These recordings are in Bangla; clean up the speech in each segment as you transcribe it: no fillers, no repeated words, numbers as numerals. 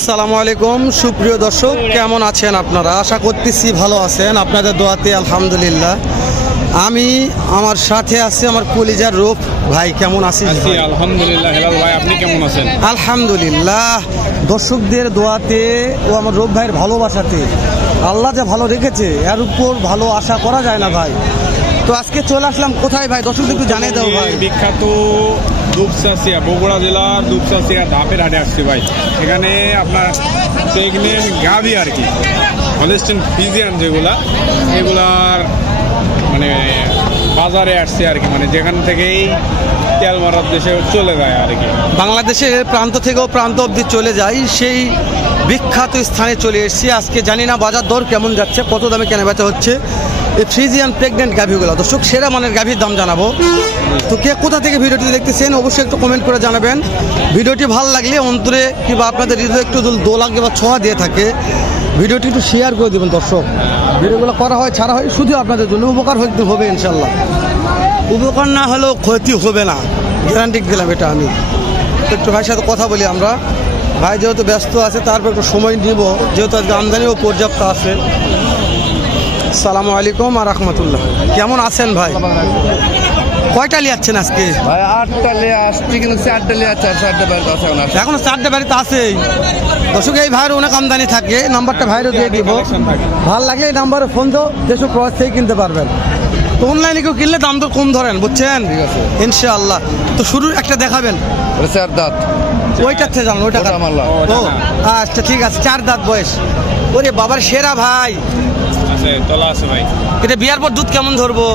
আসসালামু আলাইকুম সুপ্রিয় দর্শক, কেমন আছেন আপনারা? আশা করতেছি ভালো আছেন, আপনাদের দোয়াতে আলহামদুলিল্লাহ। আমি আমার সাথে আছি আমার কলিজার রূপ ভাই। কেমন আছেন? আলহামদুলিল্লাহ। হেলাল ভাই, আপনি কেমন আছেন? আলহামদুলিল্লাহ। দর্শকদের দোয়াতে ও আমার রূপ ভাইয়ের ভালোবাসাতে আল্লাহ যে ভালো রেখেছে, এর উপর ভালো আশা করা যায় না ভাই। তো আজকে চলে আসলাম কোথায় ভাই, দর্শকদের একটু জানিয়ে দাও ভাই। বিখ্যাত দুপচাচিয়া, বগুড়া জেলার দুপচাচিয়া ধাপের হাটে আসছি ভাই। এখানে আপনার প্রেগনেন্ট গাভী আর কি, হলস্টেইন ফ্রিজিয়ান যেগুলা, এগুলার মানে বাজারে আসছে আর কি, মানে যেখান থেকেই তেল মারার দেশে চলে যায় আর কি। বাংলাদেশের প্রান্ত থেকেও প্রান্ত অবধি চলে যায়, সেই বিখ্যাত স্থানে চলে এসেছি। আজকে জানি না বাজার দর কেমন যাচ্ছে, কত দামে কেনা বেচা হচ্ছে এই ফ্রিজিয়ান প্রেগনেন্ট গাভীগুলো। দর্শক, সেরা মানের গাভীর দাম জানাবো। তো কে কোথা থেকে ভিডিওটি দেখতেছেন অবশ্যই একটু কমেন্ট করে জানাবেন। ভিডিওটি ভালো লাগলে অন্তরে কিংবা আপনাদের হৃদয়ে একটু লাগে বা ছোঁয়া দিয়ে থাকে, ভিডিওটি একটু শেয়ার করে দেবেন। দর্শক, ভিডিওগুলো করা হয় ছাড়া হয় শুধু আপনাদের জন্য, উপকার হতে হবে ইনশাল্লাহ। উপকার না হলেও ক্ষতি হবে না, গ্যারান্টি দিলাম এটা আমি। তো একটু ভাইয়ের সাথে কথা বলি আমরা। ভাই যেহেতু ব্যস্ত আছে, তারপর একটু সময় নিব, যেহেতু আজকে আমদানিও পর্যাপ্ত আছে। আসসালামু আলাইকুম আর রাহমাতুল্লাহ। কেমন আছেন ভাই? কয়টা লিয়াচ্ছেন আজকে? ভাই 8টা লিয়ে আসছি, কিন্তু 4টা লিয়ে আছে, 4টা বাড়িতে আছে এখন। এখনো 4টা বাড়িতে আছেই। দর্শক, এই ভাইয়ের অনেক আমদানি থাকে, নাম্বারটা ভাইরও দিয়ে দিব। ভালো লাগলে এই নাম্বারে ফোন দাও, যেসব প্রবাস থেকে কিনতে পারবেন। তো অনলাইনে কেউ কিনলে দাম তো কম ধরেন, বুঝছেন? ঠিক আছে ইনশাআল্লাহ। তো শুরু একটা দেখাবেন, 4 দাঁত। ওইটার থেকে জানো, ওইটা ওটা আমার লাভ। ও আচ্ছা, ঠিক আছে। 4 দাঁত বয়স। ওরে বাবার সেরা ভাই, আছে তলা আছে ভাই। এটা বিয়ার পর দুধ কেমন ধরবো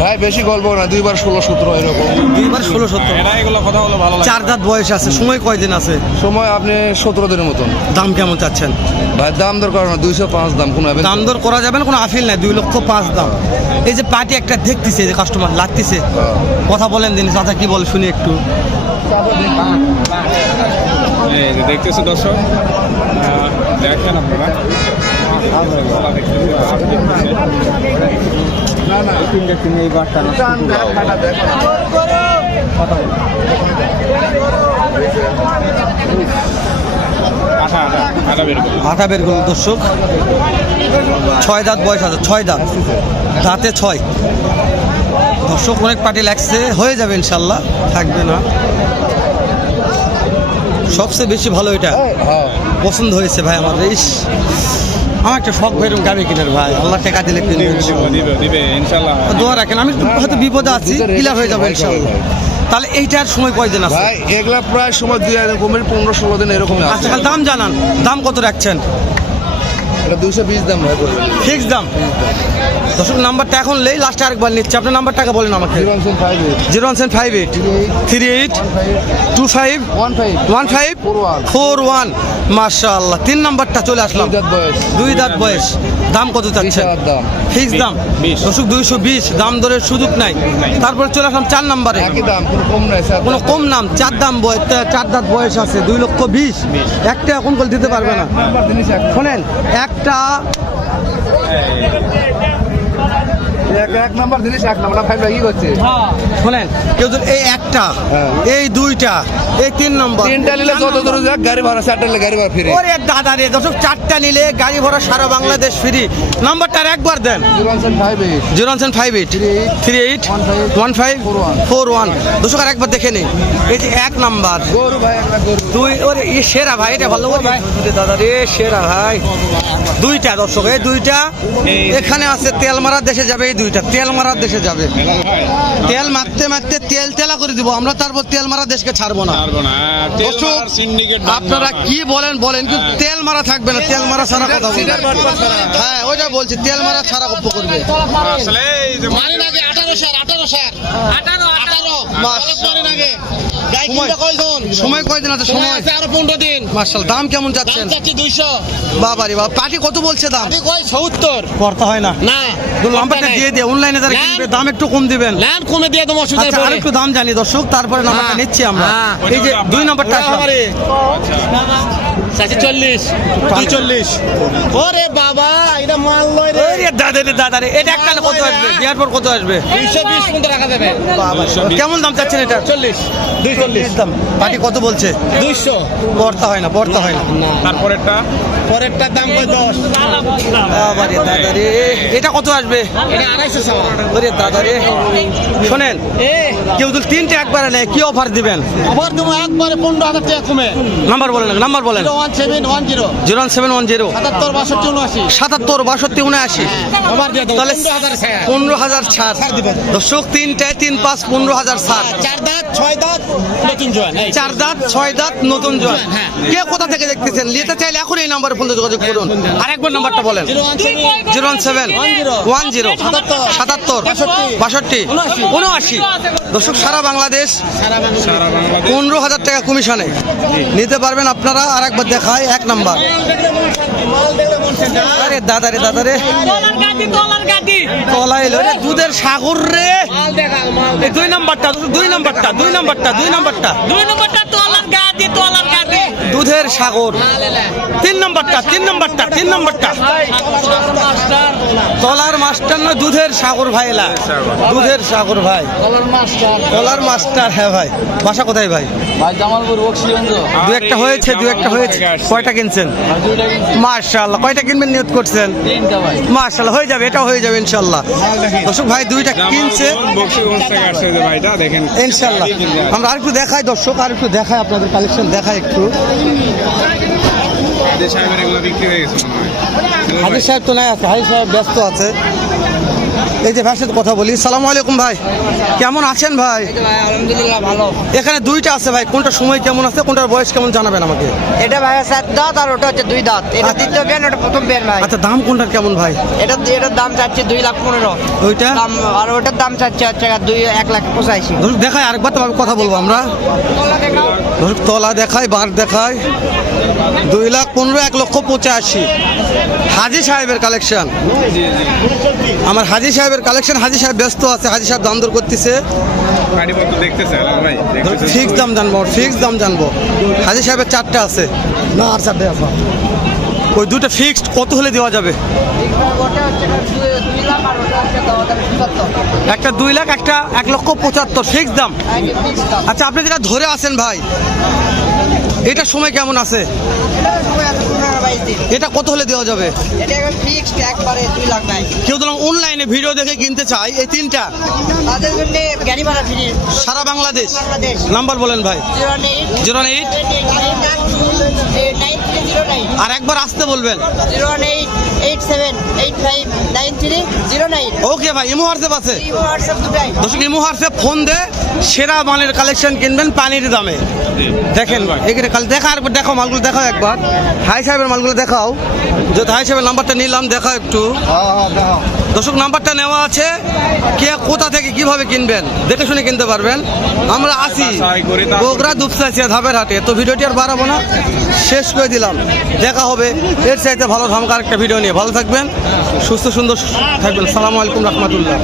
ভাই বেশি গল্প না, 2বার 16 17 এরকম। 2বার 16 17। এরা এগুলো কথা বলে ভালো লাগে। 4 দাঁত বয়স আছে। সময় কয়দিন আছে? সময় আপনি 17 দিনের মতন। দাম কেমন চাচ্ছেন ভাই দাম দর করানো 205 দাম, কোনো দাম দর করা যাবে না, কোনো আফিল নাই। 2,05,000 দাম। এই যে পার্টি একটা দেখতেছে, যে কাস্টমার লাগতেছে, কথা বলেন দিন চাচা, কি বল শুনি একটু। এই যে দেখতেছি দর্শক, দেখেন আপনারা। না না এই বারটা আটা বের করুন দর্শক। 6 দাঁত বয়স আছে, 6 দাঁত, দাঁতে 6। দর্শক, অনেক পার্টি লাগছে, হয়ে যাবে ইনশাল্লাহ, থাকবে না। সবচেয়ে বেশি ভালো এটা পছন্দ হয়েছে ভাই আমার। আমার একটা শখ ভাই, এরকম গাড়ি কিনার ভাই, আল্লাহ টাকা দিলে কিনবে দিবে ইনশাআল্লাহ। দোয়া রাখেন, আমি হয়তো বিপদে আছি, ক্লিয়ার হয়ে যাবে ইনশাল্লাহ। তাহলে এইটার সময় কয়দিন আছে ভাই? এগুলা প্রায় সময় 2 দিন কমে 15 16 দিন এরকম আছে। আচ্ছা, দাম জানান, দাম কত রাখছেন? এটা 220 দাম ভাই। ফিক্স দাম। দর্শক, নাম্বারটা এখন লেই, লাস্টে আরেকবার নিচ্ছে। আপনার নাম্বারটাকে বলেন আমাকে। 01758 38 25 1541। মাশাআল্লাহ, 3 নাম্বারটা চলে আসলাম। 2 দাঁত বয়স। দাম কত চাচ্ছেন? দাম ফিক্স দাম 20। দর্শক, 220। দাম দরের সুযোগ নাই। তারপরে চলে আসলাম 4 নাম্বারে। একই দাম, কোনো কম নাই, কোনো কম নাম, 4 দাম বয়স, 4 দাঁত বয়স আছে, 2,20,000। একটা এখন করে দিতে পারবে না। নাম্বার জিনিস এক। শোনেন, একটা এক নাম্বার জিনিস এক নাম্বার না, 5 কি করছে? শোনেন, কেউ যদি এই একটা, এই 2টা, এই 3 নম্বর, 3টা নিলে যত দূর যাক গাড়ি ভাড়া, 4টা নিলে গাড়ি ভাড়া ফ্রি। ওরে দাদা রে দর্শক, 4টা নিলে গাড়ি ভাড়া সারা বাংলাদেশ ফ্রি। নাম্বারটা একবার দেন। 01758 38 1541। দর্শক, আর একবার দেখে নেই। এই যে 1 নাম্বার, গরু ভাই, একটা গরু। 2, ওরে এই সেরা ভাই, এটা ভালো ভাই দাদা রে, সেরা ভাই। 2টা দর্শক, এই 2টা এখানে আছে, তেল মারার দেশে যাবে। এই 2টা তেল মারার দেশে যাবে। তেল মারতে মারতে তেল তেলা করে দিব আমরা, তারপর তেল মারা দেশকে ছাড়বো না। দর্শক, আপনারা কি বলেন বলেন, কিন্তু তেল মারা থাকবে না, তেল মারা ছাড়া কথা বলবে। হ্যাঁ, ওইটা বলছি, তেল মারা ছাড়া গপ্প করবে। সময় কয়দিন আছে? সময় আরো 15 দিন। মার্শাল, দাম কেমন যাচ্ছেন? 200। বাবা রে বাবা, পার্টি কত বলছে দাম? 70 করতে হয় না। না, নাম্বারটা দিয়ে দিয়ে, অনলাইনে যারা কিনবে দাম একটু কম দিবেন। ল্যান্ড কমে দিয়ে তোমার সুবিধা আচ্ছা, আর একটু দাম জানি দর্শক, তারপরে নাম্বারটা নিচ্ছি আমরা। এই যে 2 নাম্বারটা আসলাম। 40 240। ওরে বাবা, এটা এটা মাল লয় রে ওরে দাদারে এটা একটা কত আসবে বিয়ার পর কত আসবে 220 পর্যন্ত রাখা যাবে বাবা, কেমন দাম চাচ্ছেন এটা 40 240 দাম পাটি কত বলছে 200 পড়তা হয় না তারপরেরটা পরেরটার দাম কই 10 বাবারে দাদারে এটা কত আসবে এটা 250 চাওয়া ওরে দাদারে শোনেন এ কেউ যদি তিনটে একবারে নেয় কি অফার দিবেন আবার তুমি একবারে 15000 টাকা কমে নাম্বার বলেন 01710 0710 77 62 77 62 79 আবার দিয়ে দাও তাহলে 15000 ছায়া 15,000 ছাড় দর্শক তিনটায় 3 5 15,000 ছাড় 4 দাঁত 6 দাঁত নতুন জোয়ান এই 4 দাঁত 6 দাঁত নতুন জোয়ান হ্যাঁ। কে কোথা থেকে দেখতেছেন নিতে চাইলে এখন এই নাম্বারে ফোন যোগাযোগ করুন আরেকবার নাম্বারটা বলেন 017 017 10 77 62 79 দর্শক সারা বাংলাদেশ সারা বাংলাদেশ 15,000 টাকা কমিশনে নিতে পারবেন আপনারা। আর একবার দেখায় এক নাম্বার আরে দাদারে তলা এলো রে দুধের সাগর রে এই দুই নাম্বারটা দুধের সাগর তিন নাম্বারটা তলার মাস্টার নয় দুধের সাগর ভাই এলা দুধের সাগর ভাই তলার মাস্টার হ্যাঁ ভাই বাসা কোথায় ভাই দু একটা হয়েছে কয়টা কিনছেন মাশাআল্লাহ কয়টা কিনবেন নিয়ত করছেন মাশাআল্লাহ হয়ে যাবে এটাও হয়ে যাবে ইনশাআল্লাহ দর্শক ভাই দুইটা কিনছে বক্সিগঞ্জ থেকে আসছে যে ভাইটা দেখেন ইনশাআল্লাহ আমরা আরেকটু দেখাই দর্শক আরেকটু দেখাই আপনাদের কালেকশন দেখাই একটু হাজির সাহেবের এগুলো বিক্রি হয়ে গেছে মনে হয় হাজির সাহেব তো নাই আছে হাজির সাহেব ব্যস্ত আছে এই যে ভাইয়ের সাথে কথা বলি সালামু আলাইকুম ভাই কেমন আছেন ভাই আলহামদুলিল্লাহ ভালো। এখানে দুইটা আছে ভাই কোনটা সময় কেমন আছে কোনটার বয়স কেমন জানাবেন আমাকে এটা ভাই 7 দাঁত আর ওটা হচ্ছে 2 দাঁত। এটা দ্বিতীয় বিয়ান ওটা প্রথম বিয়ান ভাই। আচ্ছা দাম কোনটার কেমন ভাই এটার দাম চাচ্ছে 2,15,000 ওইটা দাম, আর ওটার দাম চাচ্ছে হচ্ছে 1,85,000। দর্শক দেখাই আরেকবার তো কথা বলবো আমরা দর্শক তলা দেখাই বার দেখাই 2,15,000 1,85,000 হাজি সাহেবের কালেকশন আমার হাজি সাহেবের কালেকশন হাজি সাহেব ব্যস্ত আছে হাজি সাহেব দাম দর করতেছে গাড়িপত্র দেখতেছে আলম ভাই ফিক্স দাম জানবো হাজি সাহেবের 4টা আছে না আর 4টা আছে ওই দুটো ফিক্সড কত হলে দেওয়া যাবে ওটা হচ্ছে 2 লাখ আর ওটা হচ্ছে 75। একটা 2 লাখ একটা 1,75,000 ফিক্স দাম আচ্ছা আপনি যেটা ধরে আছেন ভাই এটা সময় কেমন আছে এটা কত হলে দেওয়া যাবে এটা ফিক্সড একবারে 2 লাখ ভাই। কেউ ধরুন অনলাইনে ভিডিও দেখে কিনতে চাই এই তিনটা তাদের জন্য গাড়ি ভাড়া ফ্রি সারা বাংলাদেশ বাংলাদেশ। নাম্বার বলেন ভাই 08 আর একবার আসতে বলবেন 08878593009। ওকে ভাই ইমো হোয়াটসঅ্যাপ আছে হোয়াটসঅ্যাপ দুটাই। দর্শক ইমো হোয়াটসঅ্যাপ ফোন দে সেরা মানের কালেকশন কিনবেন পানির দামে দেখেন এখানে কাল দেখা আর দেখাও মালগুলো দেখাও একবার হাই সাহেবের মালগুলো দেখাও যদি হাই সাহেবের নাম্বারটা নিলাম দেখাও একটু দর্শক নাম্বারটা নেওয়া আছে কে কোথা থেকে কিভাবে কিনবেন দেখে শুনে কিনতে পারবেন আমরা আসি বগুড়া দুপসাইছিয়া ধাপের হাটে তো ভিডিওটি আর বাড়াবো না শেষ করে দিলাম দেখা হবে এর চাইতে ভালো ধামকার একটা ভিডিও নিয়ে ভালো থাকবেন সুস্থ সুন্দর থাকবেন সালামু আলাইকুম রহমতুল্লাহ।